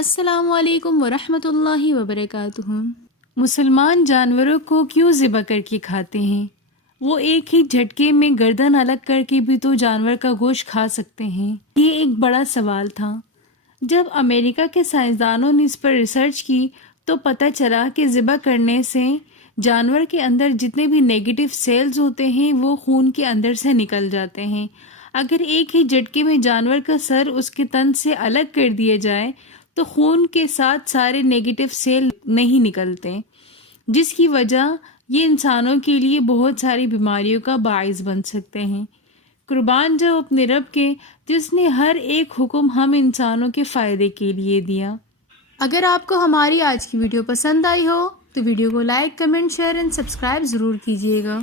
السلام علیکم ورحمۃ اللہ وبرکاتہ۔ مسلمان جانوروں کو کیوں ذبح کر کے کھاتے ہیں؟ وہ ایک ہی جھٹکے میں گردن الگ کر کے بھی تو جانور کا گوشت کھا سکتے ہیں۔ یہ ایک بڑا سوال تھا۔ جب امریکہ کے سائنسدانوں نے اس پر ریسرچ کی تو پتہ چلا کہ ذبح کرنے سے جانور کے اندر جتنے بھی نیگیٹو سیلز ہوتے ہیں وہ خون کے اندر سے نکل جاتے ہیں۔ اگر ایک ہی جھٹکے میں جانور کا سر اس کے تن سے الگ کر دیا جائے تو خون کے ساتھ سارے نیگیٹو سیل نہیں نکلتے، جس کی وجہ یہ انسانوں کے لیے بہت ساری بیماریوں کا باعث بن سکتے ہیں۔ قربان جاؤ اپنے رب کے جس نے ہر ایک حکم ہم انسانوں کے فائدے کے لیے دیا۔ اگر آپ کو ہماری آج کی ویڈیو پسند آئی ہو تو ویڈیو کو like, comment, share and subscribe ضرور کیجیے گا۔